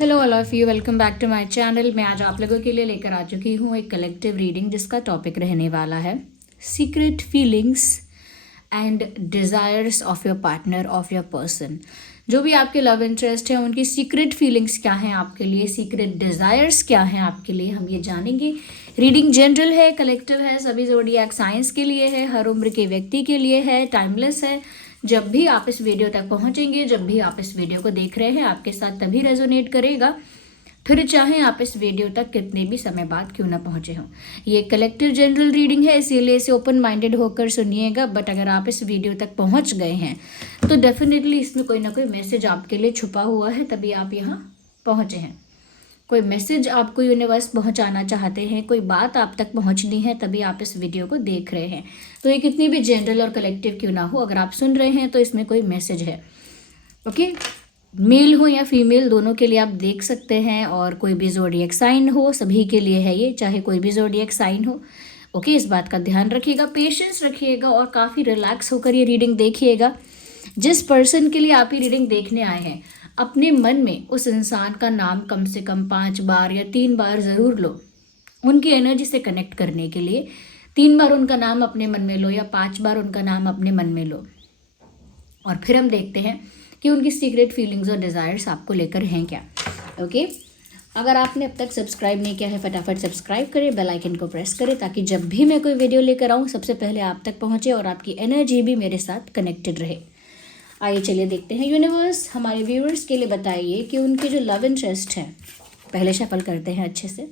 Hello all of you, welcome back to my channel. मैं आज आप लोगों के लिए लेकर आ चुकी हूँ एक कलेक्टिव रीडिंग जिसका टॉपिक रहने वाला है secret feelings and desires of your partner, of your person. जो भी आपके लव इंटरेस्ट है उनकी सीक्रेट फीलिंग्स क्या हैं आपके लिए, सीक्रेट डिज़ायर्स क्या हैं आपके लिए, हम ये जानेंगे। रीडिंग जनरल है, कलेक्टिव है, सभी ज़ोडिएक साइंस के लिए है, हर उम्र के व्यक्ति के लिए है, टाइमलेस है। जब भी आप इस वीडियो तक पहुंचेंगे, जब भी आप इस वीडियो को देख रहे हैं, आपके साथ तभी रेजोनेट करेगा, फिर चाहे आप इस वीडियो तक कितने भी समय बाद क्यों ना पहुंचे हों। ये कलेक्टिव जनरल रीडिंग है, इसीलिए इसे ओपन माइंडेड होकर सुनिएगा। बट अगर आप इस वीडियो तक पहुंच गए हैं तो डेफिनेटली इसमें कोई ना कोई मैसेज आपके लिए छुपा हुआ है, तभी आप यहाँ पहुंचे हैं। कोई मैसेज आपको यूनिवर्स पहुंचाना चाहते हैं, कोई बात आप तक पहुंचनी है, तभी आप इस वीडियो को देख रहे हैं। तो ये कितनी भी जनरल और कलेक्टिव क्यों ना हो, अगर आप सुन रहे हैं तो इसमें कोई मैसेज है। ओके, मेल हो या फीमेल दोनों के लिए आप देख सकते हैं, और कोई भी ज़ोडिएक साइन हो, सभी के लिए है ये, चाहे कोई भी ज़ोडिएक साइन हो। ओके, इस बात का ध्यान रखिएगा, पेशेंस रखिएगा और काफ़ी रिलैक्स होकर ये रीडिंग देखिएगा। जिस पर्सन के लिए आप ये रीडिंग देखने आए हैं, अपने मन में उस इंसान का नाम कम से कम 5 बार या 3 बार ज़रूर लो। उनकी एनर्जी से कनेक्ट करने के लिए 3 बार उनका नाम अपने मन में लो या 5 बार उनका नाम अपने मन में लो, और फिर हम देखते हैं कि उनकी सीक्रेट फीलिंग्स और डिज़ायर्स आपको लेकर हैं क्या। ओके, अगर आपने अब तक सब्सक्राइब नहीं किया है, फटाफट सब्सक्राइब करें, बेल आइकन को प्रेस करें, ताकि जब भी मैं कोई वीडियो लेकर आऊँ सबसे पहले आप तक पहुँचे और आपकी एनर्जी भी मेरे साथ कनेक्टेड रहे। आइए चलिए देखते हैं, यूनिवर्स हमारे व्यूअर्स के लिए बताइए कि उनके जो लव इंटरेस्ट हैं, पहले शफल करते हैं अच्छे से,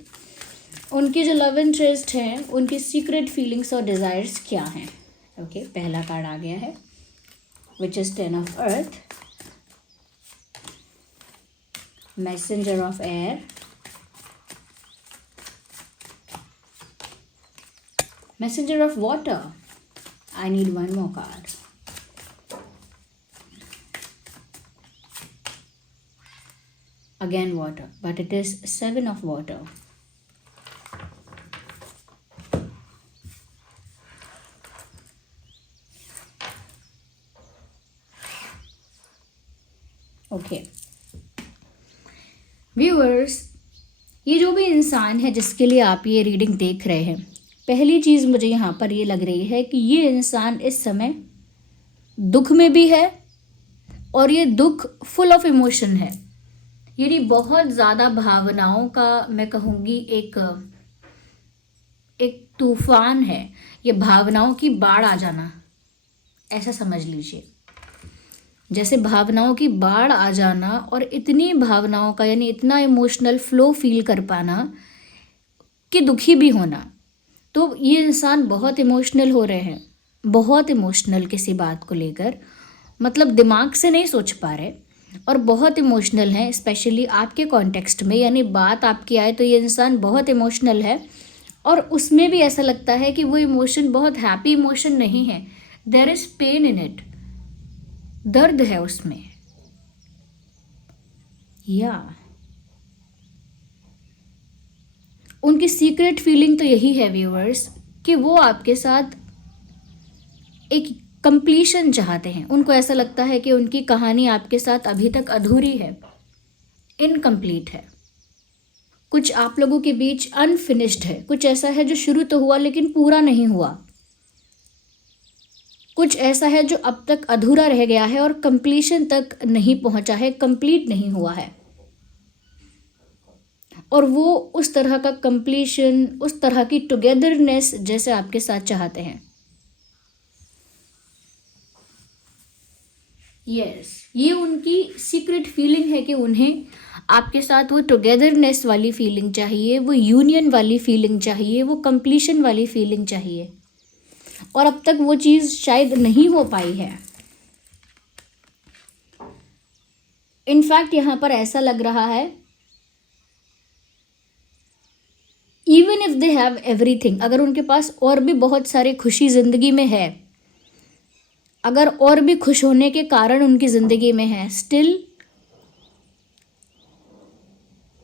उनके जो लव इंटरेस्ट हैं उनकी सीक्रेट फीलिंग्स और डिज़ायर्स क्या हैं। ओके, पहला कार्ड आ गया है which is 10 of earth, messenger of air, messenger of water. I need one more card. Again water, but it is 7 of water. Okay. Viewers, ये जो भी इंसान है जिसके लिए आप ये रीडिंग देख रहे हैं, पहली चीज़ मुझे यहाँ पर ये लग रही है कि ये इंसान इस समय दुख में भी है, और ये दुख फुल ऑफ इमोशन है। यानी बहुत ज़्यादा भावनाओं का, मैं कहूँगी एक तूफान है, ये भावनाओं की बाढ़ आ जाना, ऐसा समझ लीजिए। जैसे भावनाओं की बाढ़ आ जाना, और इतनी भावनाओं का यानी इतना इमोशनल फ्लो फील कर पाना कि दुखी भी होना। तो ये इंसान बहुत इमोशनल हो रहे हैं, बहुत इमोशनल किसी बात को लेकर, मतलब दिमाग से नहीं सोच पा रहे, और बहुत इमोशनल हैं, स्पेशली आपके कॉन्टेक्स्ट में। यानी बात आपकी आए तो ये इंसान बहुत इमोशनल है, और उसमें भी ऐसा लगता है कि वो इमोशन बहुत हैप्पी इमोशन नहीं है। There is pain in it, दर्द है उसमें। या उनकी सीक्रेट फीलिंग तो यही है व्यूअर्स कि वो आपके साथ एक कंप्लीशन चाहते हैं। उनको ऐसा लगता है कि उनकी कहानी आपके साथ अभी तक अधूरी है, इनकम्प्लीट है। कुछ आप लोगों के बीच अनफिनिश्ड है, कुछ ऐसा है जो शुरू तो हुआ लेकिन पूरा नहीं हुआ, कुछ ऐसा है जो अब तक अधूरा रह गया है और कंप्लीशन तक नहीं पहुंचा है, कंप्लीट नहीं हुआ है। और वो उस तरह का कंप्लीशन, उस तरह की टुगेदरनेस जैसे आपके साथ चाहते हैं। यस, ये उनकी सीक्रेट फीलिंग है कि उन्हें आपके साथ वो टुगेदरनेस वाली फीलिंग चाहिए, वो यूनियन वाली फीलिंग चाहिए, वो कंप्लीशन वाली फीलिंग चाहिए, और अब तक वो चीज़ शायद नहीं हो पाई है। इनफैक्ट यहाँ पर ऐसा लग रहा है, even if they have everything, अगर उनके पास और भी बहुत सारी खुशी ज़िंदगी में है, अगर और भी खुश होने के कारण उनकी ज़िंदगी में है,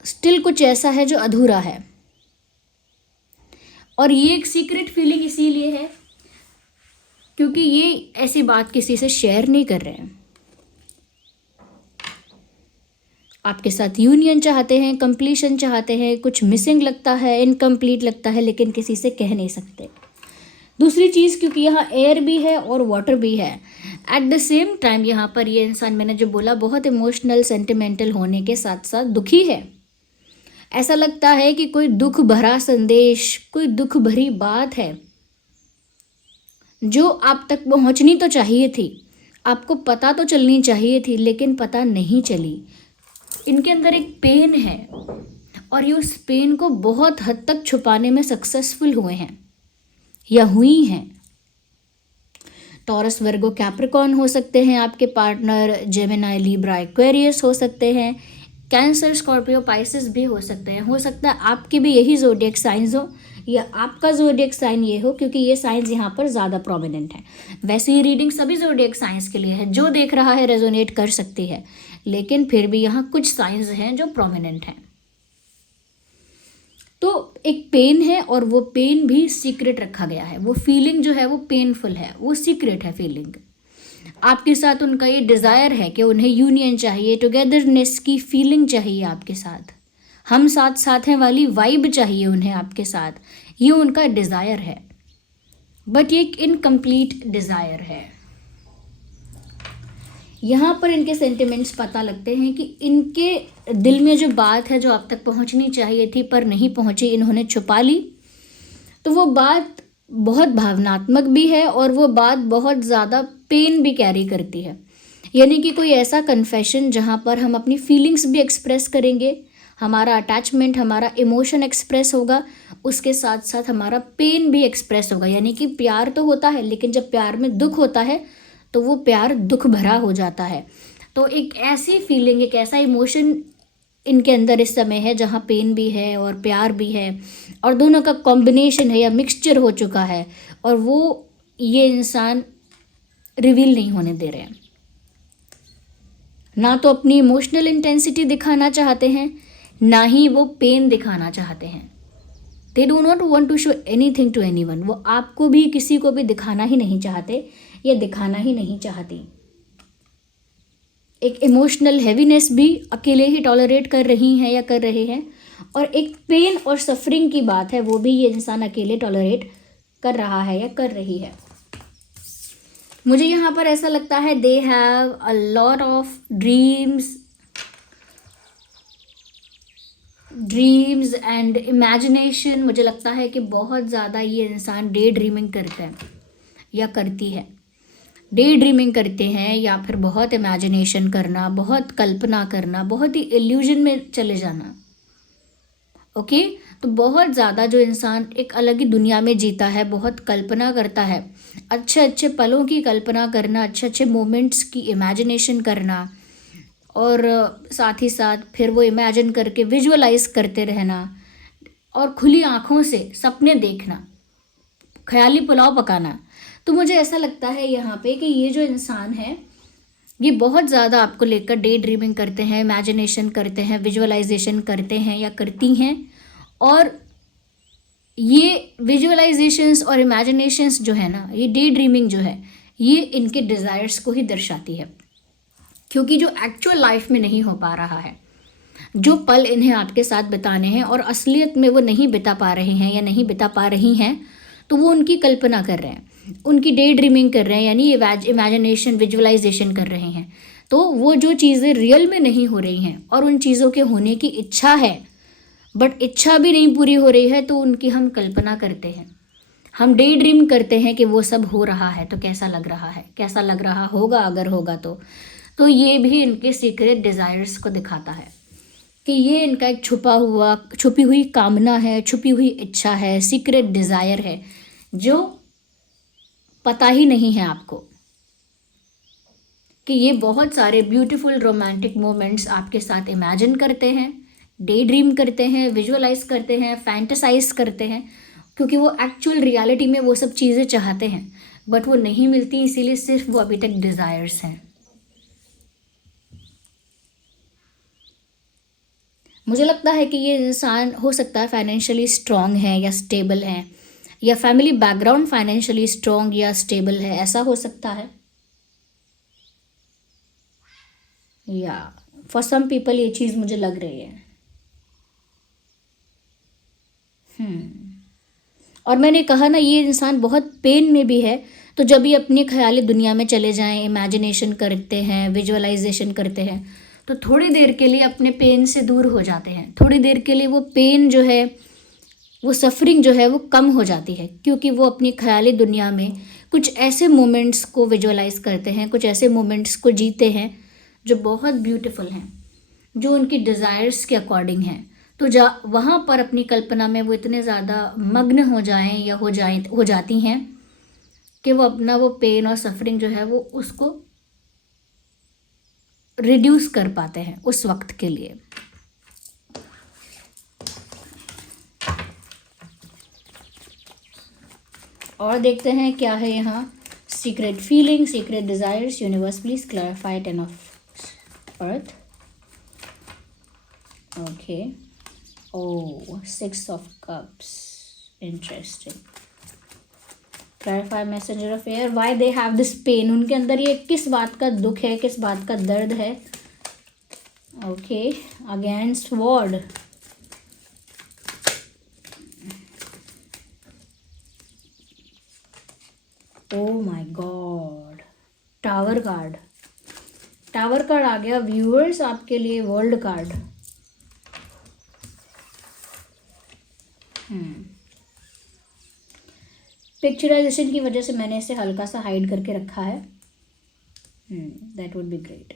स्टिल कुछ ऐसा है जो अधूरा है। और ये एक सीक्रेट फीलिंग इसीलिए है क्योंकि ये ऐसी बात किसी से शेयर नहीं कर रहे हैं। आपके साथ यूनियन चाहते हैं, कंप्लीशन चाहते हैं, कुछ मिसिंग लगता है, इनकम्प्लीट लगता है, लेकिन किसी से कह नहीं सकते। दूसरी चीज़, क्योंकि यहाँ एयर भी है और वाटर भी है, एट द सेम टाइम यहाँ पर ये इंसान, मैंने जो बोला, बहुत इमोशनल सेंटिमेंटल होने के साथ साथ दुखी है। ऐसा लगता है कि कोई दुख भरा संदेश, कोई दुख भरी बात है जो आप तक पहुंचनी तो चाहिए थी, आपको पता तो चलनी चाहिए थी, लेकिन पता नहीं चली। इनके अंदर एक पेन है और ये उस पेन को बहुत हद तक छुपाने में सक्सेसफुल हुए हैं या हुई हैं। टॉरस, वर्गो, कैप्रिकॉर्न हो सकते हैं आपके पार्टनर, जेमिनी, लिब्रा, एक्वेरियस हो सकते हैं, कैंसर, स्कॉर्पियो, पाइसिस भी हो सकते हैं। हो सकता है आपके भी यही ज़ोडिएक साइंस हो या आपका ज़ोडिएक साइन ये हो, क्योंकि ये साइंस यहाँ पर ज़्यादा प्रोमिनेंट है। वैसे ही रीडिंग सभी ज़ोडिएक साइंस के लिए है, जो देख रहा है रेजोनेट कर सकती है, लेकिन फिर भी यहाँ कुछ साइंस हैं जो प्रोमिनेंट हैं। तो एक पेन है और वो पेन भी सीक्रेट रखा गया है। वो फीलिंग जो है वो पेनफुल है, वो सीक्रेट है फीलिंग। आपके साथ उनका ये डिज़ायर है कि उन्हें यूनियन चाहिए, टुगेदरनेस की फीलिंग चाहिए आपके साथ, हम साथ साथ हैं वाली वाइब चाहिए उन्हें आपके साथ, ये उनका डिज़ायर है। बट ये एक इनकम्प्लीट डिज़ायर है। यहाँ पर इनके सेंटिमेंट्स पता लगते हैं कि इनके दिल में जो बात है जो आप तक पहुँचनी चाहिए थी पर नहीं पहुँची, इन्होंने छुपा ली। तो वो बात बहुत भावनात्मक भी है और वो बात बहुत ज़्यादा पेन भी कैरी करती है। यानी कि कोई ऐसा कन्फेशन जहाँ पर हम अपनी फीलिंग्स भी एक्सप्रेस करेंगे, हमारा अटैचमेंट, हमारा इमोशन एक्सप्रेस होगा, उसके साथ साथ हमारा पेन भी एक्सप्रेस होगा। यानी कि प्यार तो होता है, लेकिन जब प्यार में दुख होता है तो वो प्यार दुख भरा हो जाता है। तो एक ऐसी फीलिंग, एक ऐसा इमोशन इनके अंदर इस समय है जहाँ पेन भी है और प्यार भी है और दोनों का कॉम्बिनेशन है या मिक्सचर हो चुका है, और वो ये इंसान रिवील नहीं होने दे रहे हैं। ना तो अपनी इमोशनल इंटेंसिटी दिखाना चाहते हैं, ना ही वो पेन दिखाना चाहते हैं। They do not want to show anything to anyone. वो आपको भी, किसी को भी दिखाना ही नहीं चाहते या दिखाना ही नहीं चाहती। एक इमोशनल हैवीनेस भी अकेले ही टॉलरेट कर रही हैं या कर रहे हैं, और एक पेन और सफरिंग की बात है, वो भी ये इंसान अकेले टॉलरेट कर रहा है या कर रही है। मुझे यहाँ पर ऐसा लगता है they have a lot of dreams and imagination. मुझे लगता है कि बहुत ज़्यादा ये इंसान डे ड्रीमिंग करता है या करती है। डे ड्रीमिंग करते हैं या फिर बहुत इमेजिनेशन करना, बहुत कल्पना करना, बहुत ही इल्यूजन में चले जाना। ओके, तो बहुत ज़्यादा जो इंसान एक अलग ही दुनिया में जीता है, बहुत कल्पना करता है, अच्छे अच्छे पलों की कल्पना करना, अच्छे अच्छे मोमेंट्स की इमेजिनेशन करना, और साथ ही साथ फिर वो इमेजिन करके विजुअलाइज करते रहना और खुली आँखों से सपने देखना, ख्याली पुलाव पकाना। तो मुझे ऐसा लगता है यहाँ पे कि ये जो इंसान है ये बहुत ज़्यादा आपको लेकर डे ड्रीमिंग करते हैं, इमेजिनेशन करते हैं, विजुअलाइजेशन करते हैं या करती हैं, और ये विजुअलाइजेशंस और इमेजिनेशंस जो है ना, ये डे ड्रीमिंग जो है, ये इनके डिज़ायर्स को ही दर्शाती है, क्योंकि जो एक्चुअल लाइफ में नहीं हो पा रहा है, जो पल इन्हें आपके साथ बिताने हैं और असलियत में वो नहीं बिता पा रहे हैं या नहीं बिता पा रही हैं, तो वो उनकी कल्पना कर रहे हैं, उनकी डे ड्रीमिंग कर रहे हैं, यानी इमेजिनेशन, विजुअलाइजेशन कर रहे हैं। तो वो जो चीज़ें रियल में नहीं हो रही हैं और उन चीज़ों के होने की इच्छा है, बट इच्छा भी नहीं पूरी हो रही है, तो उनकी हम कल्पना करते हैं, हम डे ड्रीम करते हैं कि वो सब हो रहा है, तो कैसा लग रहा है, कैसा लग रहा होगा अगर होगा तो ये भी इनके सीक्रेट डिज़ायर्स को दिखाता है कि ये इनका एक छुपी हुई कामना है, छुपी हुई इच्छा है, सीक्रेट डिज़ायर है, जो पता ही नहीं है आपको, कि ये बहुत सारे ब्यूटीफुल रोमांटिक मोमेंट्स आपके साथ इमेजिन करते हैं, डे ड्रीम करते हैं, विजुअलाइज करते हैं, फैंटेसाइज करते हैं, क्योंकि वो एक्चुअल रियलिटी में वो सब चीज़ें चाहते हैं, बट वो नहीं मिलती, इसीलिए सिर्फ वो अभी तक डिज़ायर्स हैं। मुझे लगता है कि ये इंसान हो सकता है फाइनेंशियली स्ट्रॉन्ग है या स्टेबल है, या फैमिली बैकग्राउंड फाइनेंशियली स्ट्रॉन्ग या स्टेबल है, ऐसा हो सकता है। या फॉर सम पीपल ये चीज़ मुझे लग रही है। और मैंने कहा ना, ये इंसान बहुत पेन में भी है, तो जब ये अपनी ख्याली दुनिया में चले जाएं, इमेजिनेशन करते हैं, विजुअलाइजेशन करते हैं, तो थोड़ी देर के लिए अपने पेन से दूर हो जाते हैं। थोड़ी देर के लिए वो पेन जो है, वो सफरिंग जो है वो कम हो जाती है, क्योंकि वो अपनी ख्याली दुनिया में कुछ ऐसे मोमेंट्स को विजुअलाइज करते हैं, कुछ ऐसे मोमेंट्स को जीते हैं जो बहुत ब्यूटीफुल हैं, जो उनकी डिज़ायर्स के अकॉर्डिंग हैं। तो वहाँ पर अपनी कल्पना में वो इतने ज़्यादा मग्न हो जाएं या हो जाती हैं कि वो अपना वो पेन और सफरिंग जो है वो उसको रिड्यूस कर पाते हैं उस वक्त के लिए। और देखते हैं क्या है यहाँ। Secret feeling, secret desires, universe please clarify 10 of earth. Okay, oh 6 of cups, interesting. Clarify messenger of air, why they have this pain. उनके अंदर ये किस बात का दुख है, किस बात का दर्द है। Okay, against ward, oh my god, tower card. Tower card आ गया व्यूअर्स आपके लिए, वर्ल्ड कार्ड। पिक्चराइजेशन की वजह से मैंने इसे हल्का सा हाइड करके रखा है। That would be great.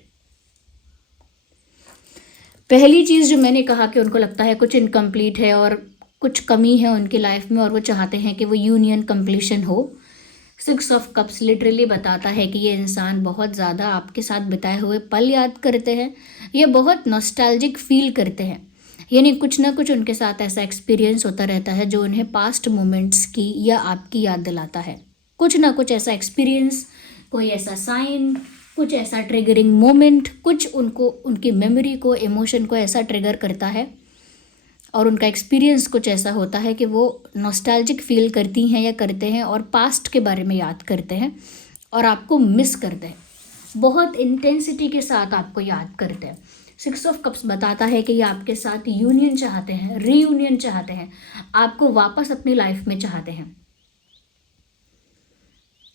पहली चीज़ जो मैंने कहा कि उनको लगता है कुछ इनकम्प्लीट है और कुछ कमी है उनकी लाइफ में, और वो चाहते हैं कि वो यूनियन कंप्लीशन हो। 6 ऑफ कप्स लिटरली बताता है कि ये इंसान बहुत ज़्यादा आपके साथ बिताए हुए पल याद करते हैं, ये बहुत नॉस्टैल्जिक फील करते हैं। यानी कुछ ना कुछ उनके साथ ऐसा एक्सपीरियंस होता रहता है जो उन्हें पास्ट मोमेंट्स की या आपकी याद दिलाता है। कुछ ना कुछ ऐसा एक्सपीरियंस, कोई ऐसा साइन, कुछ ऐसा ट्रिगरिंग मोमेंट, कुछ उनको उनकी मेमोरी को, इमोशन को ऐसा ट्रिगर करता है, और उनका एक्सपीरियंस कुछ ऐसा होता है कि वो नॉस्टैल्जिक फील करती हैं या करते हैं और पास्ट के बारे में याद करते हैं और आपको मिस करते हैं, बहुत इंटेंसिटी के साथ आपको याद करते हैं। 6 ऑफ कप्स बताता है कि ये आपके साथ यूनियन चाहते हैं, रीयूनियन चाहते हैं, आपको वापस अपनी लाइफ में चाहते हैं।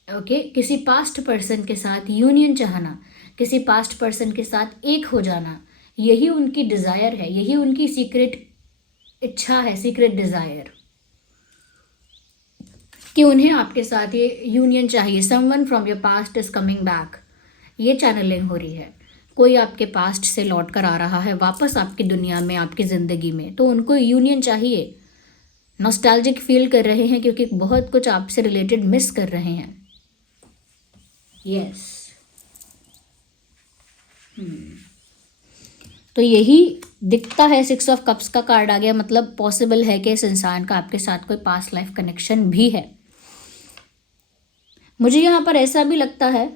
ओके, किसी पास्ट पर्सन के साथ यूनियन चाहना, किसी पास्ट पर्सन के साथ एक हो जाना, यही उनकी डिज़ायर है, यही उनकी सीक्रेट इच्छा है, सीक्रेट डिज़ायर, कि उन्हें आपके साथ ये यूनियन चाहिए। Someone from your past is coming back, ये चैनलिंग हो रही है। कोई आपके पास्ट से लौट कर आ रहा है वापस आपकी दुनिया में, आपकी ज़िंदगी में, तो उनको यूनियन चाहिए। नॉस्टैल्जिक फील कर रहे हैं क्योंकि बहुत कुछ आपसे रिलेटेड मिस कर रहे हैं। यस, तो यही दिखता है। 6 ऑफ कप्स का कार्ड आ गया, मतलब पॉसिबल है कि इस इंसान का आपके साथ कोई पास्ट लाइफ कनेक्शन भी है। मुझे यहाँ पर ऐसा भी लगता है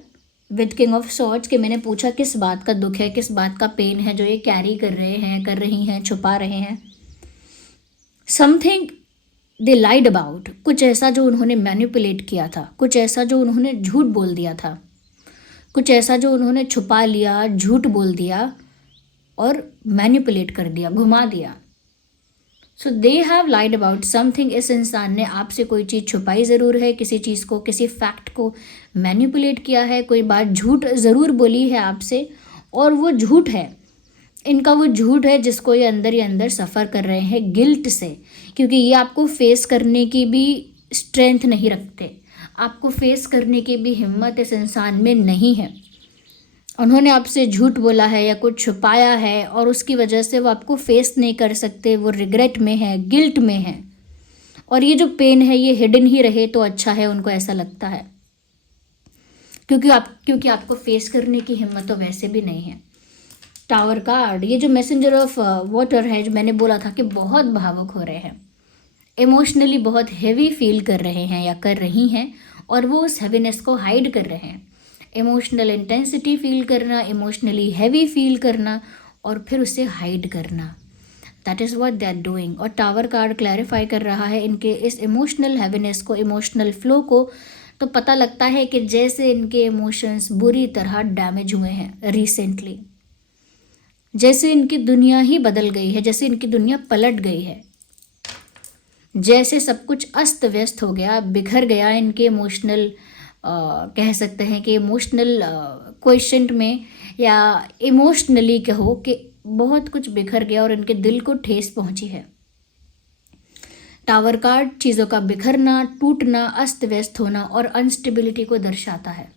विद किंग ऑफ सॉर्ड्स कि मैंने पूछा किस बात का दुख है, किस बात का पेन है जो ये कैरी कर रहे हैं, कर रही हैं, छुपा रहे हैं। समथिंग दे लाइड अबाउट, कुछ ऐसा जो उन्होंने मैनिपुलेट किया था, कुछ ऐसा जो उन्होंने झूठ बोल दिया था, कुछ ऐसा जो उन्होंने छुपा लिया, झूठ बोल दिया और मैनिपुलेट कर दिया, घुमा दिया। So they have lied about something. इस इंसान ने आपसे कोई चीज़ छुपाई ज़रूर है, किसी चीज़ को, किसी फैक्ट को मैनिपुलेट किया है, कोई बात झूठ ज़रूर बोली है आपसे, और वो झूठ है, इनका वो झूठ है जिसको ये ही अंदर सफ़र कर रहे हैं गिल्ट से, क्योंकि ये आपको फेस करने की भी स्ट्रेंथ नहीं रखते, आपको फेस करने की भी हिम्मत इस इंसान में नहीं है। उन्होंने आपसे झूठ बोला है या कुछ छुपाया है और उसकी वजह से वो आपको फेस नहीं कर सकते, वो रिग्रेट में है, गिल्ट में है, और ये जो पेन है ये हिडन ही रहे तो अच्छा है, उनको ऐसा लगता है, क्योंकि आपको फेस करने की हिम्मत तो वैसे भी नहीं है। टावर कार्ड, ये जो मैसेंजर ऑफ वाटर है, जो मैंने बोला था कि बहुत भावुक हो रहे हैं, इमोशनली बहुत हैवी फील कर रहे हैं या कर रही हैं, और वो उस हैवीनेस को हाइड कर रहे हैं। इमोशनल इंटेंसिटी फील करना, इमोशनली हैवी फील करना और फिर उसे हाइड करना, that is what they are doing. और टावर कार्ड क्लैरिफाई कर रहा है इनके इस इमोशनल हैवीनेस को, इमोशनल फ्लो को। तो पता लगता है कि जैसे इनके इमोशंस बुरी तरह डैमेज हुए हैं रिसेंटली, जैसे इनकी दुनिया ही बदल गई है, जैसे इनकी दुनिया पलट गई है, जैसे सब कुछ अस्त व्यस्त हो गया, बिखर गया इनके इमोशनल, कह सकते हैं कि इमोशनल क्वेश्चन में, या इमोशनली कहो कि बहुत कुछ बिखर गया और इनके दिल को ठेस पहुंची है। टावर कार्ड चीज़ों का बिखरना, टूटना, अस्त व्यस्त होना और अनस्टेबिलिटी को दर्शाता है।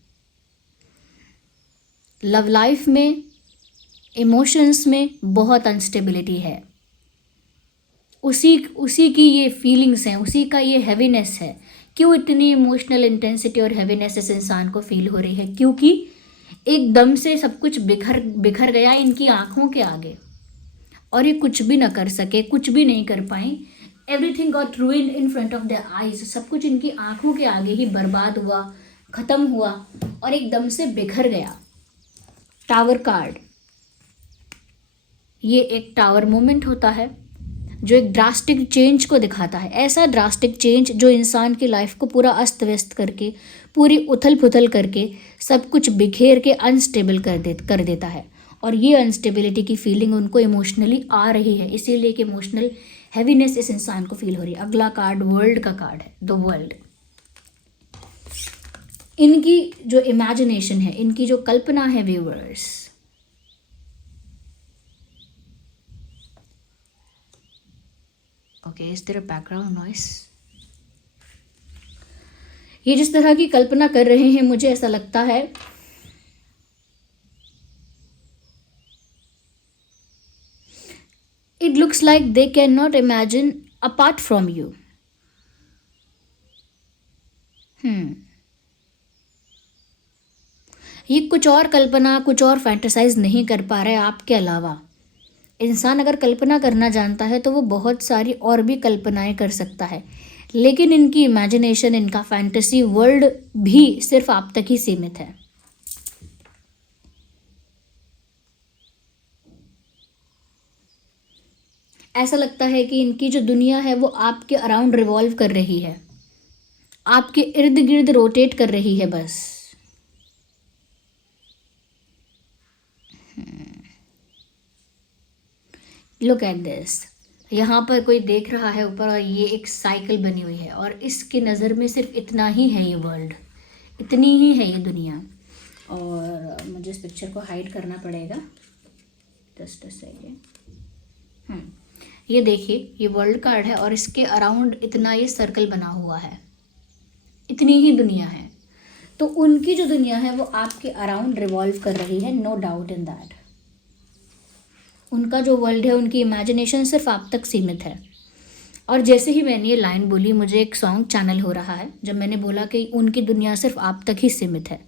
लव लाइफ में, इमोशंस में बहुत अनस्टेबिलिटी है। उसी की ये फीलिंग्स हैं, उसी का ये हैवीनेस है। क्यों इतनी इमोशनल इंटेंसिटी और हैवीनेस इस इंसान को फील हो रही है? क्योंकि एकदम से सब कुछ बिखर गया इनकी आंखों के आगे और ये कुछ भी ना कर सके, कुछ भी नहीं कर पाए। Everything got ruined in front of their eyes. सब कुछ इनकी आंखों के आगे ही बर्बाद हुआ, खत्म हुआ और एकदम से बिखर गया। टावर कार्ड, ये एक टावर मोमेंट होता है जो एक ड्रास्टिक चेंज को दिखाता है। ऐसा ड्रास्टिक चेंज जो इंसान की लाइफ को पूरा अस्त व्यस्त करके, पूरी उथल पुथल करके, सब कुछ बिखेर के अनस्टेबल कर देता है। और ये अनस्टेबिलिटी की फीलिंग उनको इमोशनली आ रही है, इसीलिए कि इमोशनल हैवीनेस इस इंसान को फील हो रही है। अगला कार्ड वर्ल्ड का कार्ड है, द वर्ल्ड। इनकी जो इमेजिनेशन है, इनकी जो कल्पना है viewers, okay, is there a background noise? ये जिस तरह की कल्पना कर रहे हैं, मुझे ऐसा लगता है it looks like they cannot imagine apart from you. ये कुछ और कल्पना, कुछ और फैंटेसाइज नहीं कर पा रहे आपके अलावा। इंसान अगर कल्पना करना जानता है तो वो बहुत सारी और भी कल्पनाएं कर सकता है, लेकिन इनकी इमेजिनेशन, इनका फैंटेसी वर्ल्ड भी सिर्फ आप तक ही सीमित है। ऐसा लगता है कि इनकी जो दुनिया है वो आपके अराउंड रिवॉल्व कर रही है, आपके इर्द गिर्द रोटेट कर रही है बस। Look at this. यहाँ पर कोई देख रहा है ऊपर और ये एक साइकिल बनी हुई है और इसकी नज़र में सिर्फ इतना ही है ये वर्ल्ड, इतनी ही है ये दुनिया। और मुझे इस पिक्चर को हाइड करना पड़ेगा, जस्ट अ सेकेंड। ये देखिए, ये वर्ल्ड कार्ड है और इसके अराउंड इतना ये सर्कल बना हुआ है, इतनी ही दुनिया है। तो उनकी जो दुनिया है वो आपके अराउंड रिवॉल्व कर रही है, नो डाउट इन दैट। उनका जो वर्ल्ड है, उनकी इमेजिनेशन सिर्फ आप तक सीमित है। और जैसे ही मैंने ये लाइन बोली, मुझे एक सॉन्ग चैनल हो रहा है जब मैंने बोला कि उनकी दुनिया सिर्फ आप तक ही सीमित है।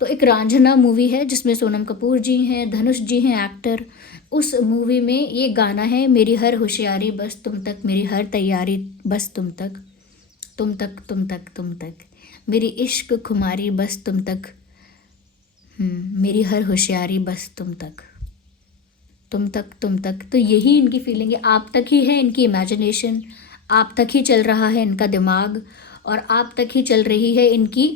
तो एक रांझना मूवी है जिसमें सोनम कपूर जी हैं, धनुष जी हैं एक्टर। उस मूवी में ये गाना है, मेरी हर होशियारी बस तुम तक, मेरी हर तैयारी बस तुम तक, तुम तक तुम तक तुम तक, मेरी इश्क खुमारी बस तुम तक, मेरी हर होशियारी बस तुम तक, तुम तक तुम तक। तो यही इनकी फीलिंग है, आप तक ही है इनकी इमेजिनेशन, आप तक ही चल रहा है इनका दिमाग और आप तक ही चल रही है इनकी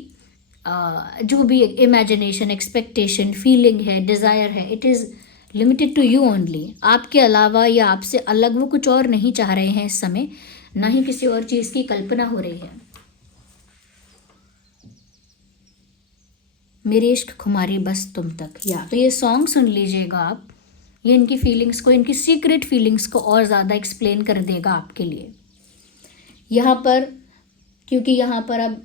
जो भी इमेजिनेशन, एक्सपेक्टेशन, फीलिंग है, डिज़ायर है। It is limited to you only. आपके अलावा या आपसे अलग वो कुछ और नहीं चाह रहे हैं इस समय, ना ही किसी और चीज़ की कल्पना हो रही है। मेरी इश्क खुमारी बस तुम तक, या तो ये सॉन्ग सुन लीजिएगा आप, ये इनकी फीलिंग्स को, इनकी सीक्रेट फीलिंग्स को और ज़्यादा एक्सप्लेन कर देगा आपके लिए। यहाँ पर, क्योंकि यहाँ पर अब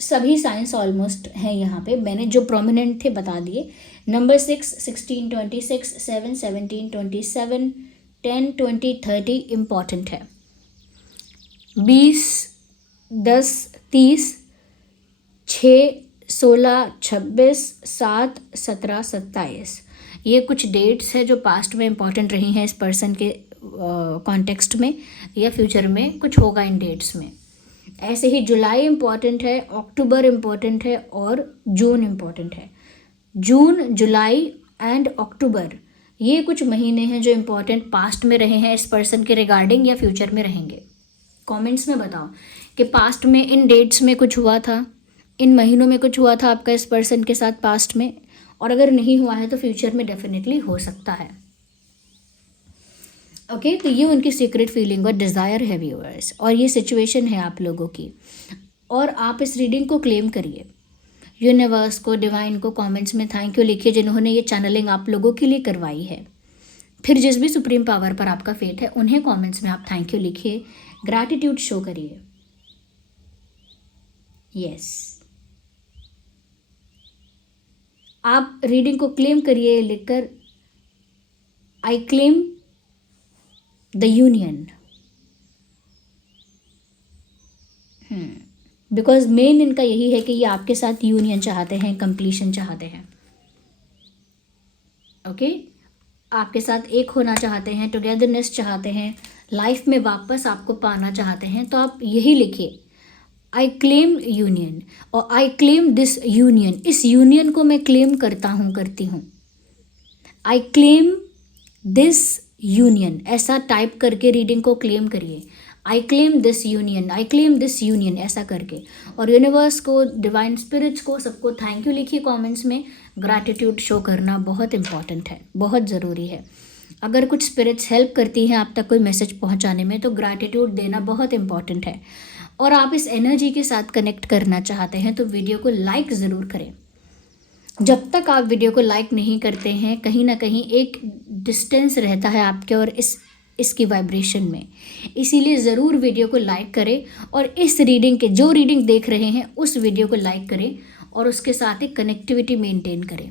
सभी साइंस ऑलमोस्ट हैं, यहाँ पे मैंने जो प्रोमिनेंट थे बता दिए। नंबर 6, 16, 26, 7, 17, 27, 10, 20, 30 इम्पॉर्टेंट है। 20, 10, 30, 6, 16, 26, 7, 17, 27, ये कुछ डेट्स है जो पास्ट में इम्पॉर्टेंट रही हैं इस पर्सन के कॉन्टेक्स्ट में, या फ्यूचर में कुछ होगा इन डेट्स में। ऐसे ही जुलाई इम्पॉर्टेंट है, अक्टूबर इम्पॉर्टेंट है और जून इम्पॉर्टेंट है। जून, जुलाई एंड अक्टूबर, ये कुछ महीने हैं जो इम्पॉर्टेंट पास्ट में रहे हैं इस पर्सन के रिगार्डिंग या फ्यूचर में रहेंगे। कमेंट्स में बताओ कि पास्ट में इन डेट्स में कुछ हुआ था, इन महीनों में कुछ हुआ था आपका इस पर्सन के साथ पास्ट में, और अगर नहीं हुआ है तो फ्यूचर में डेफिनेटली हो सकता है। ओके, तो ये उनकी सीक्रेट फीलिंग और डिज़ायर है व्यूअर्स, और ये सिचुएशन है आप लोगों की। और आप इस रीडिंग को क्लेम करिए। यूनिवर्स को, डिवाइन को कमेंट्स में थैंक यू लिखिए जिन्होंने ये चैनलिंग आप लोगों के लिए करवाई है। फिर जिस भी सुप्रीम पावर पर आपका फेथ है उन्हें कमेंट्स में आप थैंक यू लिखिए, ग्रैटिट्यूड शो करिए। यस, आप रीडिंग को क्लेम करिए लिखकर, I claim the union. Because main इनका यही है कि ये आपके साथ यूनियन चाहते हैं, कंप्लीशन चाहते हैं। ओके, आपके साथ एक होना चाहते हैं, टुगेदरनेस चाहते हैं, लाइफ में वापस आपको पाना चाहते हैं। तो आप यही लिखिए, आई क्लेम यूनियन, और आई क्लेम दिस यूनियन, इस यूनियन को मैं क्लेम करता हूँ, करती हूँ। आई क्लेम दिस यूनियन, ऐसा टाइप करके रीडिंग को क्लेम करिए। I claim this union, I claim this union, ऐसा करके। और यूनिवर्स को, डिवाइन स्पिरिट्स को, सबको थैंक यू लिखिए कमेंट्स में। ग्रैटिट्यूड शो करना बहुत इंपॉर्टेंट है, बहुत ज़रूरी है। अगर कुछ स्पिरिट्स हेल्प करती हैं आप तक कोई मैसेज पहुंचाने में, तो ग्रैटिट्यूड देना बहुत इंपॉर्टेंट है। और आप इस एनर्जी के साथ कनेक्ट करना चाहते हैं तो वीडियो को लाइक ज़रूर करें। जब तक आप वीडियो को लाइक नहीं करते हैं, कहीं ना कहीं एक डिस्टेंस रहता है आपके और इसकी वाइब्रेशन में। इसीलिए ज़रूर वीडियो को लाइक करें, और इस रीडिंग के, जो रीडिंग देख रहे हैं उस वीडियो को लाइक करें, और उसके साथ एक कनेक्टिविटी मेंटेन करें।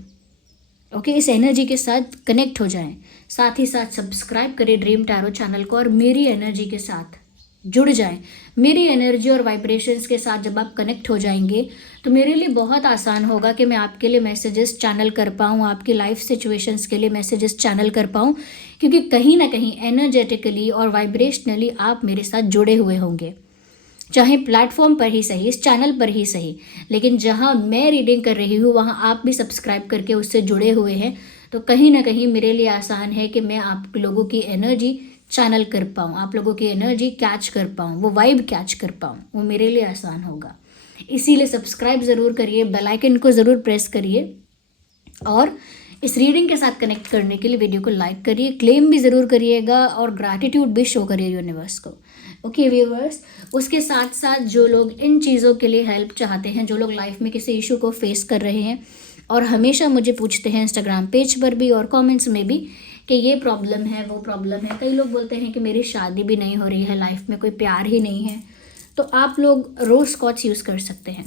ओके, इस एनर्जी के साथ कनेक्ट हो जाएं। साथ ही साथ सब्सक्राइब करें ड्रीम टैरो चैनल को, और मेरी एनर्जी के साथ जुड़ जाएं। मेरी एनर्जी और वाइब्रेशंस के साथ जब आप कनेक्ट हो जाएंगे तो मेरे लिए बहुत आसान होगा कि मैं आपके लिए मैसेजेस चैनल कर पाऊँ, आपकी लाइफ सिचुएशंस के लिए मैसेजेस चैनल कर पाऊँ, क्योंकि कहीं ना कहीं एनर्जेटिकली और वाइब्रेशनली आप मेरे साथ जुड़े हुए होंगे। चाहे प्लेटफॉर्म पर ही सही, इस चैनल पर ही सही, लेकिन जहाँ मैं रीडिंग कर रही हूँ वहाँ आप भी सब्सक्राइब करके उससे जुड़े हुए हैं। तो कहीं ना कहीं मेरे लिए आसान है कि मैं आप लोगों की एनर्जी चैनल कर पाऊँ, आप लोगों की एनर्जी कैच कर पाऊँ, वो वाइब कैच कर पाऊँ, वो मेरे लिए आसान होगा। इसीलिए सब्सक्राइब ज़रूर करिए, बेल आइकन को ज़रूर प्रेस करिए, और इस रीडिंग के साथ कनेक्ट करने के लिए वीडियो को लाइक करिए, क्लेम भी ज़रूर करिएगा, और ग्रैटिट्यूड भी शो करिए यूनिवर्स को। ओके व्यूअर्स, उसके साथ साथ जो लोग इन चीज़ों के लिए हेल्प चाहते हैं, जो लोग लाइफ में किसी इशू को फेस कर रहे हैं और हमेशा मुझे पूछते हैं इंस्टाग्राम पेज पर भी और कमेंट्स में भी कि ये प्रॉब्लम है, वो प्रॉब्लम है। कई लोग बोलते हैं कि मेरी शादी भी नहीं हो रही है, लाइफ में कोई प्यार ही नहीं है, तो आप लोग रोज़ स्कॉच यूज़ कर सकते हैं।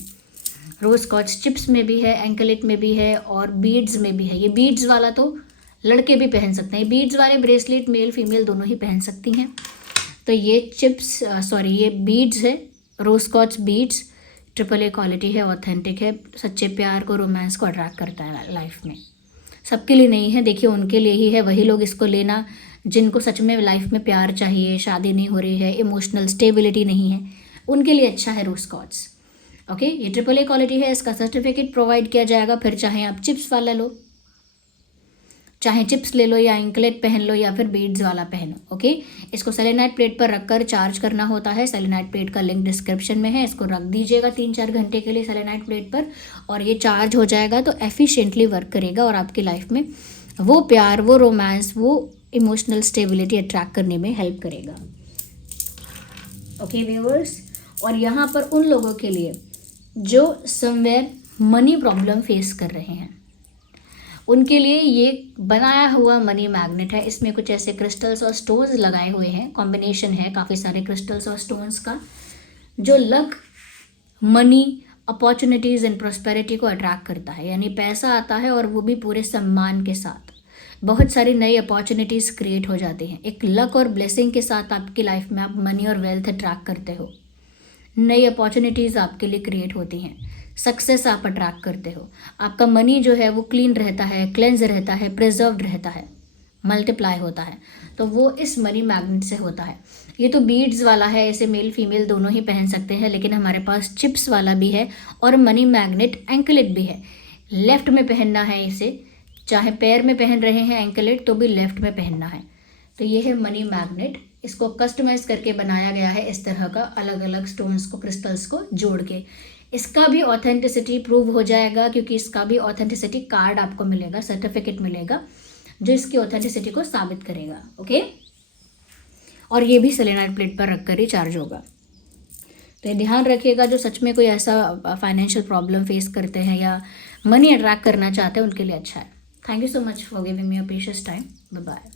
रोज़ स्कॉच चिप्स में भी है, एंकलेट में भी है, और बीड्स में भी है। ये बीड्स वाला तो लड़के भी पहन सकते हैं, बीड्स वाले ब्रेसलेट मेल फीमेल दोनों ही पहन सकती हैं। तो ये चिप्स ये बीड्स है, रोज़ स्कॉच बीड्स, AAA क्वालिटी है, ऑथेंटिक है, सच्चे प्यार को, रोमांस को अट्रैक्ट करता है लाइफ में। सबके लिए नहीं है, देखिए उनके लिए ही है, वही लोग इसको लेना जिनको सच में लाइफ में प्यार चाहिए, शादी नहीं हो रही है, इमोशनल स्टेबिलिटी नहीं है, उनके लिए अच्छा है रोज़ स्कॉच। ओके, ये AAA क्वालिटी है, इसका सर्टिफिकेट प्रोवाइड किया जाएगा। फिर चाहे आप चिप्स वाला लो, चाहे चिप्स ले लो, या एंकलेट पहन लो, या फिर बीड्स वाला पहनो। ओके, इसको सेलेनाइट प्लेट पर रखकर चार्ज करना होता है। सेलेनाइट प्लेट का लिंक डिस्क्रिप्शन में है, इसको रख दीजिएगा 3-4 घंटे के लिए सेलेनाइट प्लेट पर, और ये चार्ज हो जाएगा तो एफिशिएंटली वर्क करेगा, और आपकी लाइफ में वो प्यार, वो रोमांस, वो इमोशनल स्टेबिलिटी अट्रैक्ट करने में हेल्प करेगा। ओके व्यूअर्स, और यहाँ पर उन लोगों के लिए जो समवेयर मनी प्रॉब्लम फेस कर रहे हैं, उनके लिए ये बनाया हुआ मनी मैग्नेट है। इसमें कुछ ऐसे क्रिस्टल्स और स्टोन्स लगाए हुए हैं, कॉम्बिनेशन है काफ़ी सारे क्रिस्टल्स और स्टोन्स का, जो luck, money, opportunities and prosperity को अट्रैक्ट करता है। यानी पैसा आता है, और वो भी पूरे सम्मान के साथ। बहुत सारी नई अपॉर्चुनिटीज़ क्रिएट हो जाती हैं। एक लक और ब्लेसिंग के साथ आपकी लाइफ में आप मनी और वेल्थ अट्रैक्ट करते हो। नई अपॉर्चुनिटीज़ आपके लिए क्रिएट होती हैं, सक्सेस आप अट्रैक्ट करते हो। आपका मनी जो है वो क्लीन रहता है, क्लेंज रहता है, प्रिजर्व्ड रहता है, मल्टीप्लाई होता है। तो वो इस मनी मैग्नेट से होता है। ये तो बीड्स वाला है, इसे मेल फीमेल दोनों ही पहन सकते हैं, लेकिन हमारे पास चिप्स वाला भी है और मनी मैग्नेट एंकलेट भी है। लेफ्ट में पहनना है इसे, चाहे पैर में पहन रहे हैं एंकलेट तो भी लेफ्ट में पहनना है। तो ये है मनी मैग्नेट, इसको कस्टमाइज करके बनाया गया है इस तरह का, अलग अलग स्टोन्स को, क्रिस्टल्स को जोड़ के। इसका भी ऑथेंटिसिटी प्रूव हो जाएगा, क्योंकि इसका भी ऑथेंटिसिटी कार्ड आपको मिलेगा, सर्टिफिकेट मिलेगा जो इसकी ऑथेंटिसिटी को साबित करेगा। ओके, और ये भी सेलेनाइट प्लेट पर रखकर ही चार्ज होगा। तो ये ध्यान रखिएगा, जो सच में कोई ऐसा फाइनेंशियल प्रॉब्लम फेस करते हैं या मनी अट्रैक्ट करना चाहते हैं उनके लिए अच्छा है। Thank you so much for giving me your precious time. Bye bye.